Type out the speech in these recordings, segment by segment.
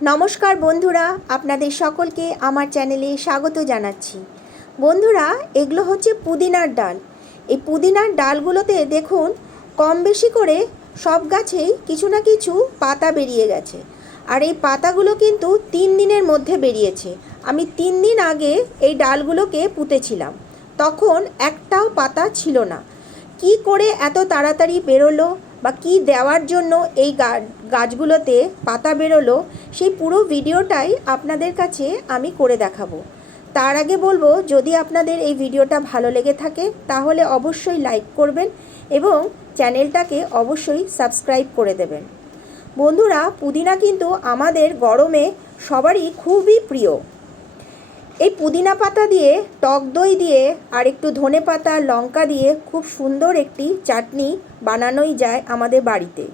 নমস্কার বন্ধুরা, আপনাদের সকলকে আমার চ্যানেলে স্বাগত জানাচ্ছি। বন্ধুরা, এগুলো হচ্ছে পুদিনার ডাল। এই পুদিনার ডালগুলোতে দেখুন কম বেশি করে সব গাছেই কিছু না কিছু পাতা বেরিয়ে গেছে। আর এই পাতাগুলো কিন্তু 3 দিনের মধ্যে বেরিয়েছে। আমি 3 দিন আগে এই ডালগুলোকে পুঁতেছিলাম, তখন একটাও পাতা ছিল না। কি করে এত তাড়াতাড়ি বেরোলো বা কি দেওয়ার জন্য এই গাছগুলোতে পাতা বেরোলো, সেই পুরো ভিডিওটাই আপনাদের কাছে আমি করে দেখাবো। তার আগে বলবো, যদি আপনাদের এই ভিডিওটা ভালো লেগে থাকে তাহলে অবশ্যই লাইক করবেন এবং চ্যানেলটাকে অবশ্যই সাবস্ক্রাইব করে দেবেন। বন্ধুরা, পুদিনা কিন্তু আমাদের গরমে সবারই খুবই প্রিয়। এই পুদিনা পাতা দিয়ে, টক দই দিয়ে আর একটু ধনে পাতা লঙ্কা দিয়ে খুব সুন্দর একটি চাটনি বানানোই যায় আমাদের বাড়িতে।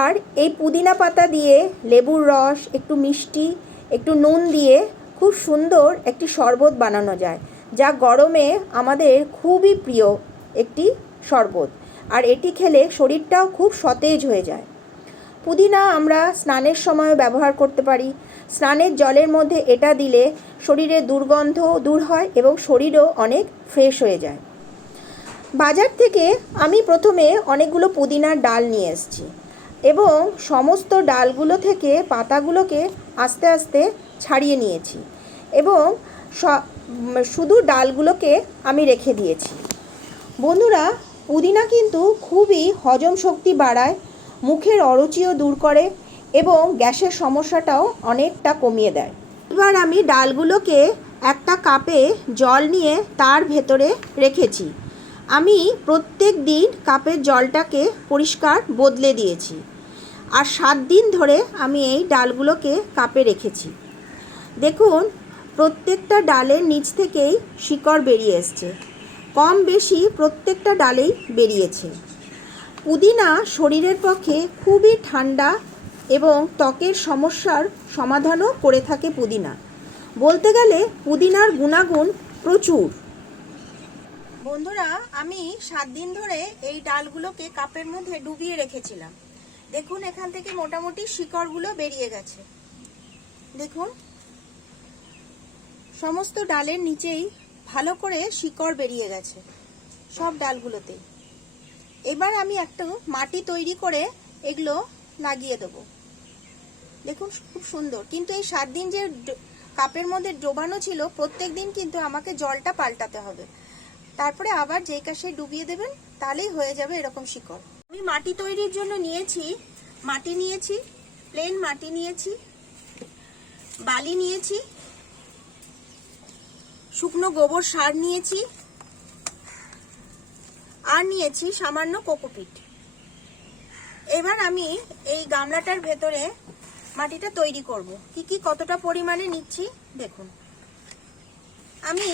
আর এই পুদিনা পাতা দিয়ে লেবুর রস, একটু মিষ্টি, একটু নুন দিয়ে খুব সুন্দর একটি শরবত বানানো যায়, যা গরমে আমাদের খুবই প্রিয় একটি শরবত। আর এটি খেলে শরীরটাও খুব সতেজ হয়ে যায়। পুদিনা আমরা স্নানের সময় ব্যবহার করতে পারি। স্নানের জলের মধ্যে এটা দিলে শরীরের দুর্গন্ধ দূর হয় এবং শরীরও অনেক ফ্রেশ হয়ে যায়। বাজার থেকে আমি প্রথমে অনেকগুলো পুদিনার ডাল নিয়ে এসেছি এবং সমস্ত ডালগুলো থেকে পাতাগুলোকে আস্তে আস্তে ছাড়িয়ে নিয়েছি এবং শুধু ডালগুলোকে আমি রেখে দিয়েছি। বন্ধুরা, পুদিনা কিন্তু খুবই হজম শক্তি বাড়ায়, মুখের অরুচিও দূর করে এবং গ্যাসের সমস্যাটাও অনেকটা কমিয়ে দেয়। এবার আমি ডালগুলোকে একটা কাপে জল নিয়ে তার ভেতরে রেখেছি। আমি প্রত্যেক দিন কাপের জলটাকে পরিষ্কার বদলে দিয়েছি। আর 7 দিন ধরে আমি এই ডালগুলোকে কাপে রেখেছি। দেখুন, প্রত্যেকটা ডালের নিচ থেকেই শিকড় বেরিয়ে এসছে। কম বেশি প্রত্যেকটা ডালেই বেরিয়েছে। পুদিনা শরীরের পক্ষে খুবই ঠান্ডা এবং ত্বকের সমস্যার সমাধানও করে থাকে পুদিনা। বলতে গেলে পুদিনার গুণাগুণ প্রচুর। বন্ধুরা, আমি 7 দিন ধরে এই ডালগুলোকে কাপের মধ্যে ডুবিয়ে রেখেছিলাম। দেখুন, এখান থেকে মোটামুটি শিকড়গুলো বেরিয়ে গেছে। দেখুন, সমস্ত ডালের নিচেই ভালো করে শিকড় বেরিয়ে গেছে সব ডালগুলোতে। এবার আমি একটু মাটি তৈরি করে এগুলো লাগিয়ে দেবো। দেখুন, খুব সুন্দর। কিন্তু এই 7 দিন যে কাপের মধ্যে ডোবানো ছিল, প্রত্যেক দিন কিন্তু আমাকে জলটা পাল্টাতে হবে। তারপরে আবার যেই কাছে ডুবিয়ে দেবেন, তাহলেই হয়ে যাবে এরকম শিকড়। আমি মাটি তৈরির জন্য মাটি নিয়েছি, প্লেন মাটি নিয়েছি, বালি নিয়েছি, শুকনো গোবর সার নিয়েছি আর নিয়েছি সামান্য কোকোপিট। এবার আমি এই গামলাটার ভেতরে মাটিটা তৈরি করব। কি কতটা পরিমাণে নিচ্ছি দেখুন। আমি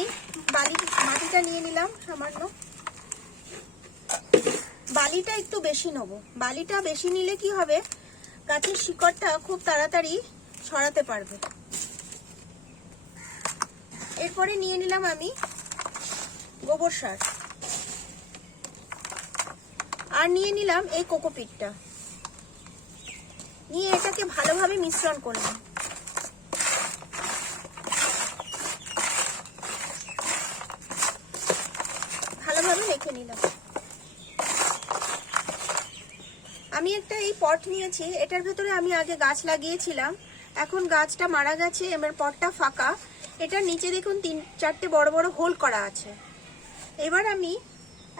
মাটিটা নিয়ে নিলাম সামান্য। বালিটা একটু বেশি নেব। বালিটা বেশি নিলে কি হবে, গাছের শিকড়টা খুব তাড়াতাড়ি ছড়াতে পারবে। এরপরে নিয়ে নিলাম আমি গোবর সার আর নিয়ে নিলাম এই কোকোপিটটা। নিয়ে এটাকে ভালোভাবে মিশ্রণ করলাম। ভালোভাবে রেখে নিলাম। আমি একটা এই পট নিয়েছি, এটার ভেতরে আমি আগে গাছ লাগিয়েছিলাম। এখন গাছটা মারা গেছে, এবার পটটা ফাঁকা। এটার নিচে দেখুন 3-4টে বড় বড় হোল করা আছে। এবার আমি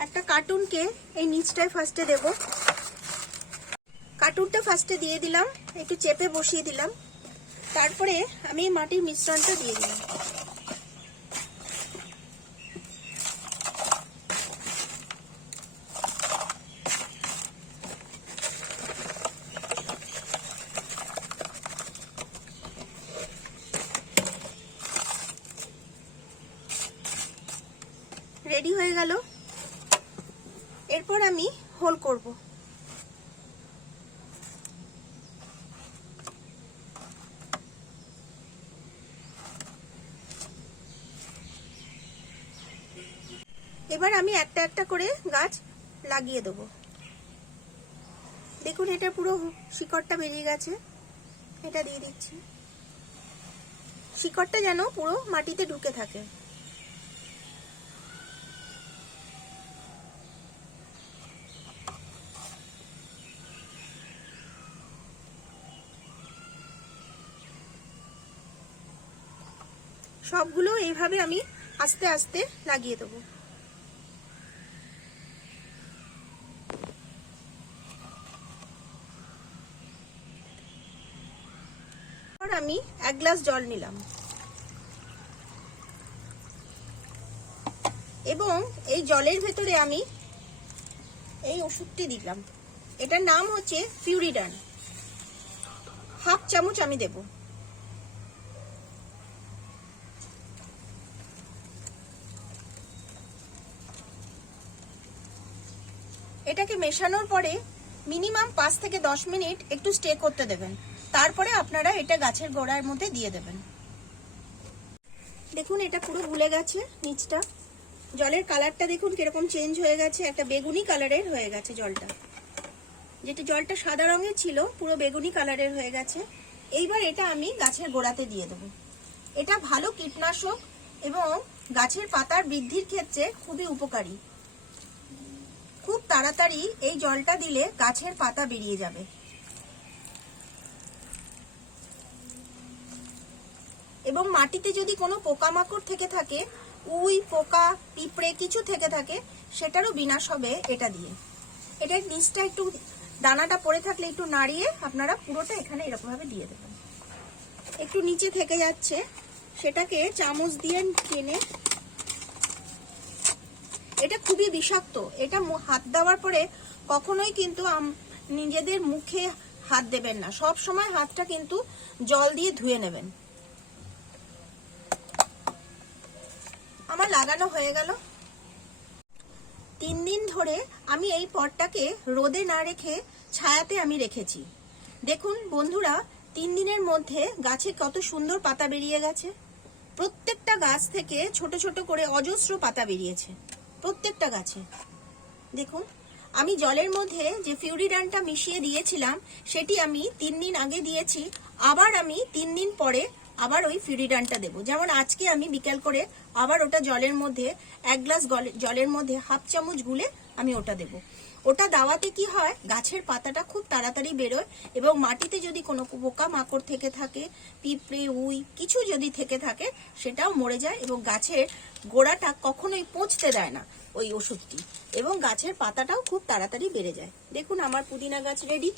একটা কার্টুনকে এই নিচটায় ফার্স্টে দেব। কার্টুনটা ফার্স্টে দিয়ে দিলাম, একটু চেপে বসিয়ে দিলাম। তারপরে আমি মাটির মিশ্রণটা দিয়ে দিলাম। রেডি হয়ে গেল। এরপর আমি হোল করব। এবার আমি একটা একটা করে গাছ লাগিয়ে দেবো। দেখুন, এটা পুরো শিকড়টা বেরিয়ে গেছে। এটা দিয়ে দিচ্ছি, শিকড়টা যেন পুরো মাটিতে ঢুকে থাকে। সবগুলো এইভাবে আমি আস্তে আস্তে লাগিয়ে দেবো। আমি 1 গ্লাস জল নিলাম এবং এই জলের ভেতরে আমি এই ওষুধটি দিলাম। এটার নাম হচ্ছে ফিউরিডান। 1/2 চামচ আমি দেব। এটাকে মেশানোর পরে মিনিমাম 5 থেকে 10 মিনিট একটু স্টে করতে দেবেন। তারপরে আপনারা এটা গাছের গোড়ার মধ্যে দিয়ে দেবেন। দেখুন এটা পুরো গুলে গেছে নিচটা, জলের কালারটা দেখুন কিরকম চেঞ্জ হয়ে গেছে, একটা বেগুনি কালারের হয়ে গেছে জলটা। যেটা জলটা সাদা রঙের ছিল পুরো বেগুনি কালারের হয়ে গেছে। এইবার এটা আমি গাছের গোড়াতে দিয়ে দেব। এটা ভালো কীটনাশক এবং গাছের পাতার বৃদ্ধির ক্ষেত্রে খুবই উপকারী। খুব তাড়াতাড়ি এই জলটা দিলে গাছের পাতা বেরিয়ে যাবে। এবং মাটিতে যদি কোনো পোকামাকড় থেকে থাকে, উই পোকা পিঁপড়ে কিছু থেকে থাকে, সেটারও বিনাশ হবে এটা দিয়ে। এটার নিচটা একটু দানাটা পড়ে থাকলে একটু নাড়িয়ে আপনারা পুরোটা এখানে এরকম ভাবে দিয়ে দেবেন। একটু নিচে থেকে যাচ্ছে সেটাকে চামচ দিয়ে টেনে, এটা খুবই বিষাক্ত। এটা হাত দেওয়ার পরে কখনোই কিন্তু নিজেদের মুখে হাত দেবেন না, সব সময় হাতটা কিন্তু জল দিয়ে ধুয়ে নেবেন। আমার লাগানো হয়ে গেল। 3 দিন ধরে আমি এই পটটাকে রোদে না রেখে ছায়াতে আমি রেখেছি। দেখুন বন্ধুরা, 3 দিনের মধ্যে গাছে কত সুন্দর পাতা বেরিয়ে গেছে। প্রত্যেকটা গাছ থেকে ছোট ছোট করে অজস্র পাতা বেরিয়েছে প্রত্যেকটা গাছে। দেখুন আমি জলের মধ্যে যে ফিউরিডানটা মিশিয়ে দিয়েছিলাম সেটি আমি 3 দিন আগে দিয়েছি, আবার আমি 3 দিন পরে আবার ওই ফিউরিডানটা দেব। যেমন আজকে আমি বিকেল করে আবার ওটা জলের মধ্যে 1 গ্লাস জলের মধ্যে 1/2 চামচ গুলে আমি ওটা দেব। ওটা দেওয়াতে কি হয়, গাছের পাতাটা খুব তাড়াতাড়ি বেরোয় এবং মাটিতে যদি কোনো পোকা মাকড় থেকে থাকে, পিঁপড়ে উই কিছু যদি থেকে থাকে, সেটাও মরে যায় এবং গাছের গোড়াটা কখনোই পচতে দেয় না ওই ওষুধটি, এবং গাছের পাতাটাও খুব তাড়াতাড়ি বেড়ে যায়। দেখুন আমার পুদিনা গাছ রেডি।